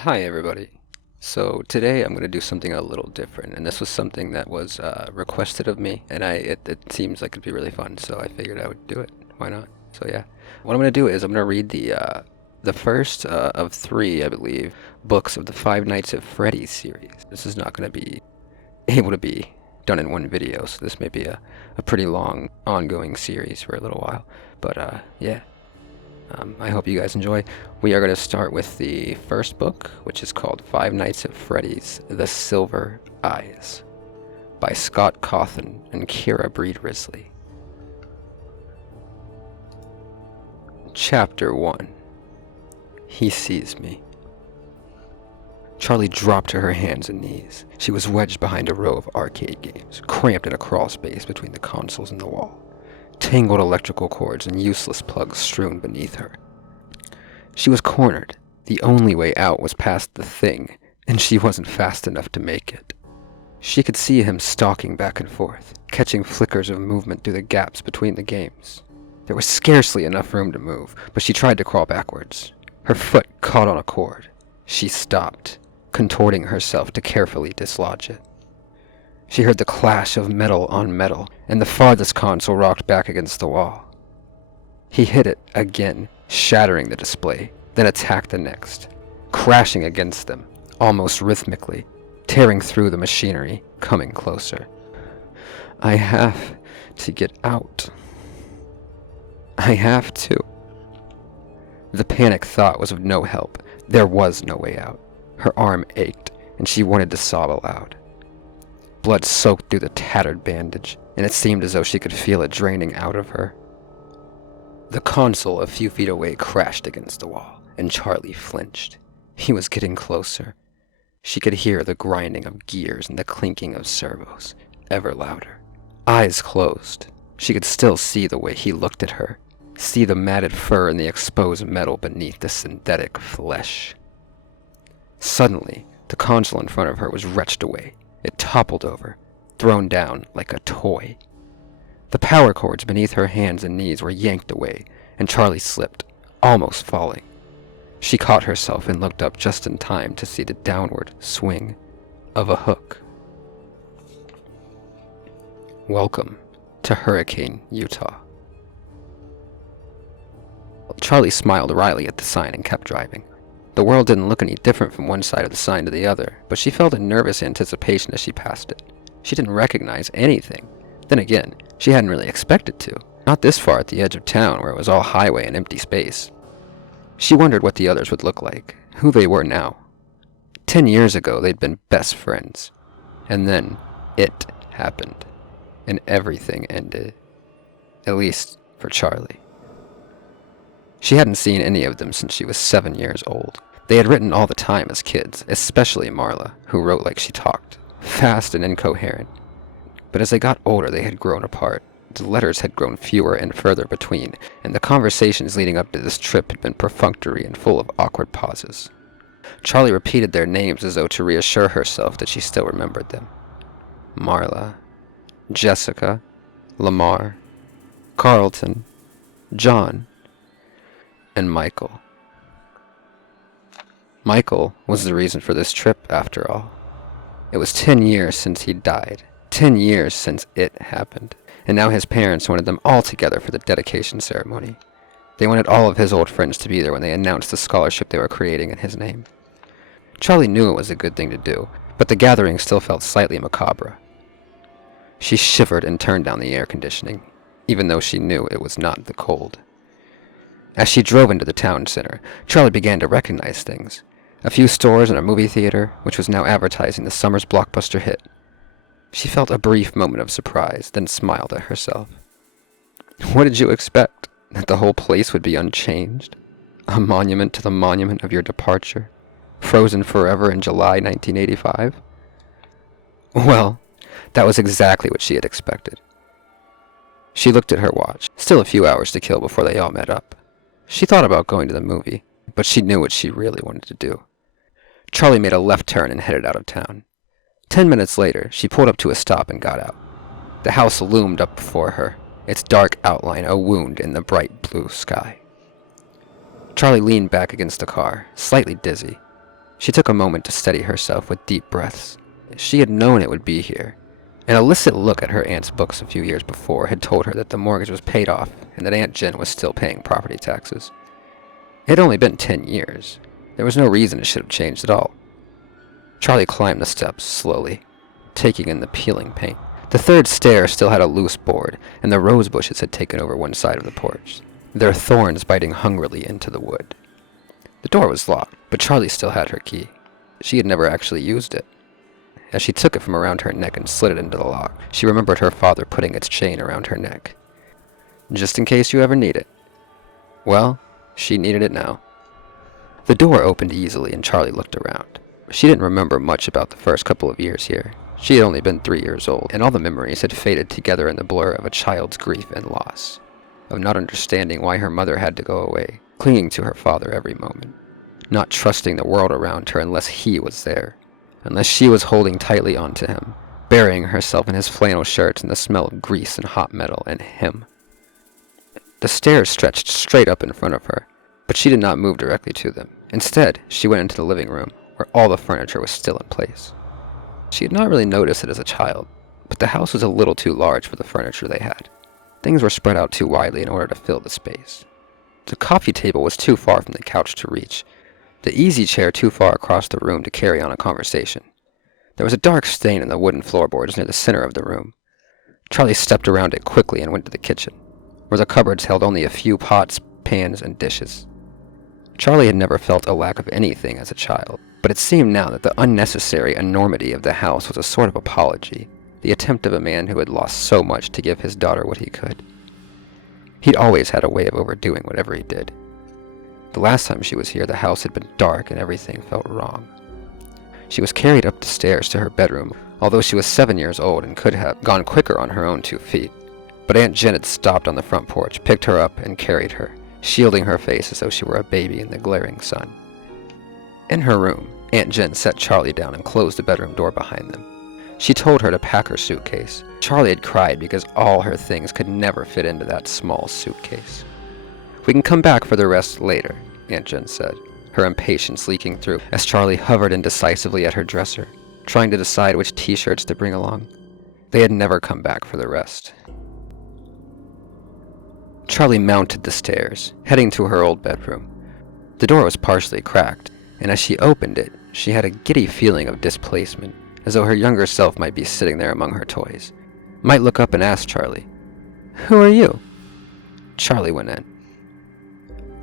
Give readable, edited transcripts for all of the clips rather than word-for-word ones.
Hi everybody. So today I'm going to do something a little different, and this was something that was requested of me, and it seems like it'd be really fun, so I figured I would do it. Why not? So yeah, what I'm going to do is I'm going to read the first of three, I believe, books of the Five Nights at Freddy series. This is not going to be able to be done in one video, so this may be a pretty long ongoing series for a little while. But yeah. I hope you guys enjoy. We are going to start with the first book, which is called Five Nights at Freddy's The Silver Eyes by Scott Cawthon and Kira Breed Risley. Chapter 1. He Sees Me. Charlie dropped to her hands and knees. She was wedged behind a row of arcade games, cramped in a crawl space between the consoles and the wall. Tangled electrical cords and useless plugs strewn beneath her. She was cornered. The only way out was past the thing, and she wasn't fast enough to make it. She could see him stalking back and forth, catching flickers of movement through the gaps between the games. There was scarcely enough room to move, but she tried to crawl backwards. Her foot caught on a cord. She stopped, contorting herself to carefully dislodge it. She heard the clash of metal on metal, and the farthest console rocked back against the wall. He hit it again, shattering the display, then attacked the next, crashing against them, almost rhythmically, tearing through the machinery, coming closer. I have to get out. I have to. The panic thought was of no help. There was no way out. Her arm ached, and she wanted to sob aloud. Blood soaked through the tattered bandage, and it seemed as though she could feel it draining out of her. The console a few feet away crashed against the wall, and Charlie flinched. He was getting closer. She could hear the grinding of gears and the clinking of servos, ever louder. Eyes closed, she could still see the way he looked at her, see the matted fur and the exposed metal beneath the synthetic flesh. Suddenly, the console in front of her was wrenched away. It toppled over, thrown down like a toy. The power cords beneath her hands and knees were yanked away, and Charlie slipped, almost falling. She caught herself and looked up just in time to see the downward swing of a hook. Welcome to Hurricane, Utah. Charlie smiled wryly at the sign and kept driving. The world didn't look any different from one side of the sign to the other, but she felt a nervous anticipation as she passed it. She didn't recognize anything. Then again, she hadn't really expected to. Not this far at the edge of town where it was all highway and empty space. She wondered what the others would look like, who they were now. 10 years ago, they'd been best friends. And then, it happened. And everything ended. At least, for Charlie. She hadn't seen any of them since she was 7 years old. They had written all the time as kids, especially Marla, who wrote like she talked, fast and incoherent. But as they got older, they had grown apart. The letters had grown fewer and further between, and the conversations leading up to this trip had been perfunctory and full of awkward pauses. Charlie repeated their names as though to reassure herself that she still remembered them. Marla, Jessica, Lamar, Carlton, John, and Michael. Michael was the reason for this trip, after all. It was 10 years since he'd died, 10 years since it happened, and now his parents wanted them all together for the dedication ceremony. They wanted all of his old friends to be there when they announced the scholarship they were creating in his name. Charlie knew it was a good thing to do, but the gathering still felt slightly macabre. She shivered and turned down the air conditioning, even though she knew it was not the cold. As she drove into the town center, Charlie began to recognize things. A few stores and a movie theater, which was now advertising the summer's blockbuster hit. She felt a brief moment of surprise, then smiled at herself. What did you expect? That the whole place would be unchanged? A monument to the monument of your departure? Frozen forever in July 1985? Well, that was exactly what she had expected. She looked at her watch. Still a few hours to kill before they all met up. She thought about going to the movie, but she knew what she really wanted to do. Charlie made a left turn and headed out of town. 10 minutes later, she pulled up to a stop and got out. The house loomed up before her, its dark outline a wound in the bright blue sky. Charlie leaned back against the car, slightly dizzy. She took a moment to steady herself with deep breaths. She had known it would be here. An illicit look at her aunt's books a few years before had told her that the mortgage was paid off and that Aunt Jen was still paying property taxes. It had only been 10 years. There was no reason it should have changed at all. Charlie climbed the steps slowly, taking in the peeling paint. The third stair still had a loose board, and the rose bushes had taken over one side of the porch, their thorns biting hungrily into the wood. The door was locked, but Charlie still had her key. She had never actually used it. As she took it from around her neck and slid it into the lock, she remembered her father putting its chain around her neck. Just in case you ever need it. Well, she needed it now. The door opened easily and Charlie looked around. She didn't remember much about the first couple of years here. She had only been 3 years old, and all the memories had faded together in the blur of a child's grief and loss, of not understanding why her mother had to go away, clinging to her father every moment, not trusting the world around her unless he was there, unless she was holding tightly onto him, burying herself in his flannel shirts and the smell of grease and hot metal and him. The stairs stretched straight up in front of her, but she did not move directly to them. Instead, she went into the living room, where all the furniture was still in place. She had not really noticed it as a child, but the house was a little too large for the furniture they had. Things were spread out too widely in order to fill the space. The coffee table was too far from the couch to reach, the easy chair too far across the room to carry on a conversation. There was a dark stain in the wooden floorboards near the center of the room. Charlie stepped around it quickly and went to the kitchen, where the cupboards held only a few pots, pans, and dishes. Charlie had never felt a lack of anything as a child, but it seemed now that the unnecessary enormity of the house was a sort of apology, the attempt of a man who had lost so much to give his daughter what he could. He'd always had a way of overdoing whatever he did. The last time she was here, the house had been dark and everything felt wrong. She was carried up the stairs to her bedroom, although she was 7 years old and could have gone quicker on her own 2 feet. But Aunt Jen had stopped on the front porch, picked her up, and carried her, shielding her face as though she were a baby in the glaring sun. In her room, Aunt Jen set Charlie down and closed the bedroom door behind them. She told her to pack her suitcase. Charlie had cried because all her things could never fit into that small suitcase. "We can come back for the rest later," Aunt Jen said, her impatience leaking through as Charlie hovered indecisively at her dresser, trying to decide which t-shirts to bring along. They had never come back for the rest. Charlie mounted the stairs, heading to her old bedroom. The door was partially cracked, and as she opened it, she had a giddy feeling of displacement, as though her younger self might be sitting there among her toys, might look up and ask Charlie, "Who are you?" Charlie went in.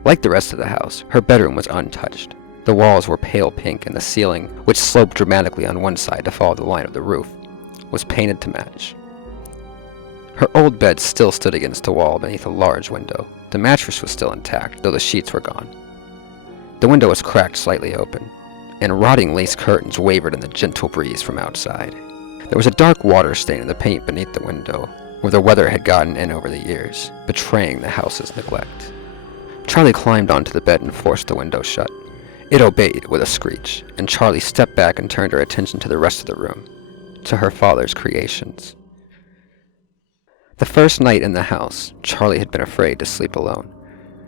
Like the rest of the house, her bedroom was untouched. The walls were pale pink, and the ceiling, which sloped dramatically on one side to follow the line of the roof, was painted to match. Her old bed still stood against the wall beneath a large window. The mattress was still intact, though the sheets were gone. The window was cracked slightly open, and rotting lace curtains wavered in the gentle breeze from outside. There was a dark water stain in the paint beneath the window, where the weather had gotten in over the years, betraying the house's neglect. Charlie climbed onto the bed and forced the window shut. It obeyed with a screech, and Charlie stepped back and turned her attention to the rest of the room, to her father's creations. The first night in the house, Charlie had been afraid to sleep alone.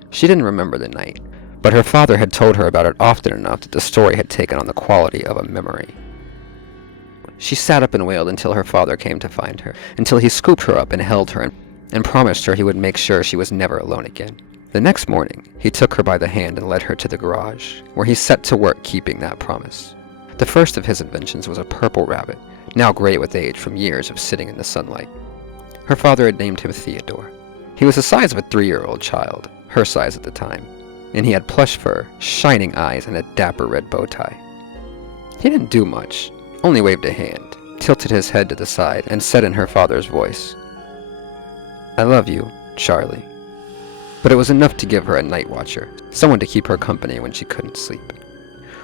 She didn't remember the night, but her father had told her about it often enough that the story had taken on the quality of a memory. She sat up and wailed until her father came to find her, until he scooped her up and held her and promised her he would make sure she was never alone again. The next morning, he took her by the hand and led her to the garage, where he set to work keeping that promise. The first of his inventions was a purple rabbit, now gray with age from years of sitting in the sunlight. Her father had named him Theodore. He was the size of a 3-year-old child, her size at the time, and he had plush fur, shining eyes, and a dapper red bow tie. He didn't do much, only waved a hand, tilted his head to the side, and said in her father's voice, "I love you, Charlie." But it was enough to give her a night watcher, someone to keep her company when she couldn't sleep.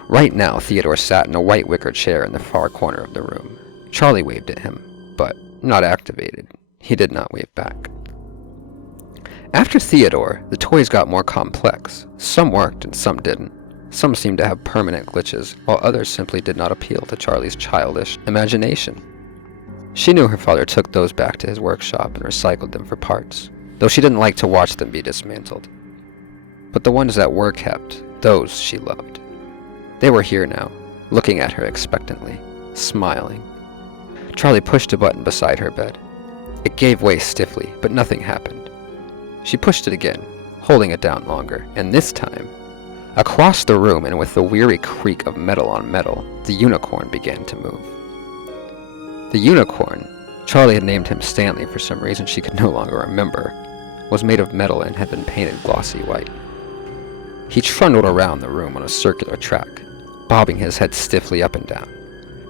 Right now, Theodore sat in a white wicker chair in the far corner of the room. Charlie waved at him, but, not activated, he did not wave back. After Theodore, the toys got more complex. Some worked and some didn't. Some seemed to have permanent glitches, while others simply did not appeal to Charlie's childish imagination. She knew her father took those back to his workshop and recycled them for parts, though she didn't like to watch them be dismantled. But the ones that were kept, those she loved. They were here now, looking at her expectantly, smiling. Charlie pushed a button beside her bed. It gave way stiffly, but nothing happened. She pushed it again, holding it down longer, and this time, across the room and with the weary creak of metal on metal, the unicorn began to move. The unicorn, Charlie had named him Stanley for some reason she could no longer remember, was made of metal and had been painted glossy white. He trundled around the room on a circular track, bobbing his head stiffly up and down.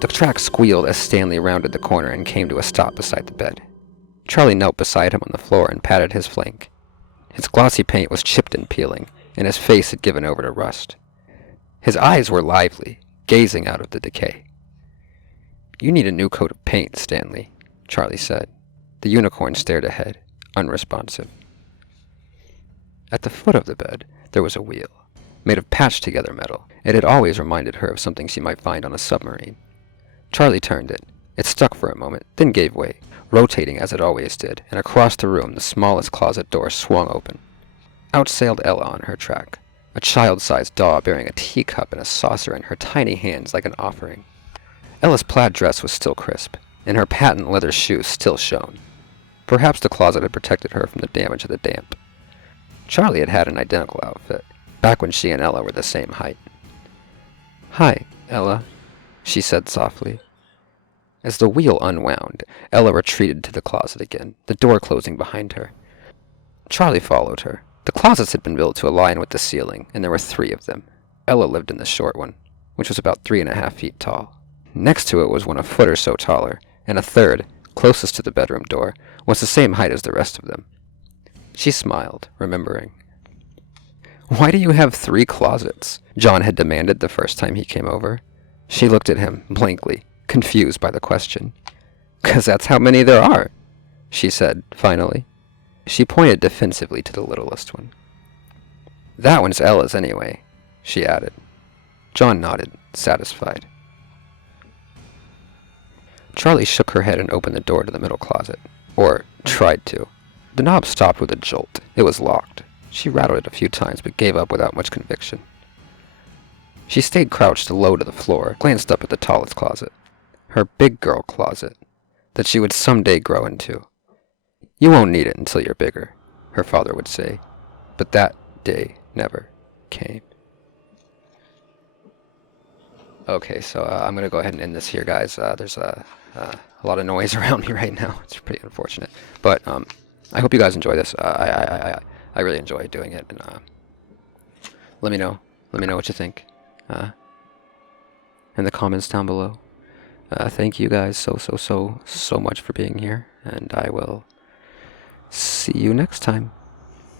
The track squealed as Stanley rounded the corner and came to a stop beside the bed. Charlie knelt beside him on the floor and patted his flank. His glossy paint was chipped and peeling, and his face had given over to rust. His eyes were lively, gazing out of the decay. "You need a new coat of paint, Stanley," Charlie said. The unicorn stared ahead, unresponsive. At the foot of the bed, there was a wheel, made of patched-together metal. It had always reminded her of something she might find on a submarine. Charlie turned it. It stuck for a moment, then gave way, rotating as it always did, and across the room the smallest closet door swung open. Out sailed Ella on her track, a child-sized doll bearing a teacup and a saucer in her tiny hands like an offering. Ella's plaid dress was still crisp, and her patent leather shoes still shone. Perhaps the closet had protected her from the damage of the damp. Charlie had had an identical outfit, back when she and Ella were the same height. "Hi, Ella," she said softly. As the wheel unwound, Ella retreated to the closet again, the door closing behind her. Charlie followed her. The closets had been built to align with the ceiling, and there were 3 of them. Ella lived in the short one, which was about 3.5 feet tall. Next to it was one a foot or so taller, and a third, closest to the bedroom door, was the same height as the rest of them. She smiled, remembering. "Why do you have 3 closets?" John had demanded the first time he came over. She looked at him, blankly, confused by the question. "'Cause that's how many there are," she said, finally. She pointed defensively to the littlest one. "That one's Ella's anyway," she added. John nodded, satisfied. Charlie shook her head and opened the door to the middle closet. Or tried to. The knob stopped with a jolt. It was locked. She rattled it a few times, but gave up without much conviction. She stayed crouched low to the floor, glanced up at the tallest closet. Her big girl closet, that she would someday grow into. "You won't need it until you're bigger," her father would say. But that day never came. Okay, so I'm going to go ahead and end this here, guys. There's a lot of noise around me right now. It's pretty unfortunate. But I hope you guys enjoy this. I really enjoy doing it. And let me know. Let me know what you think in the comments down below. Thank you guys so much for being here. And I will see you next time.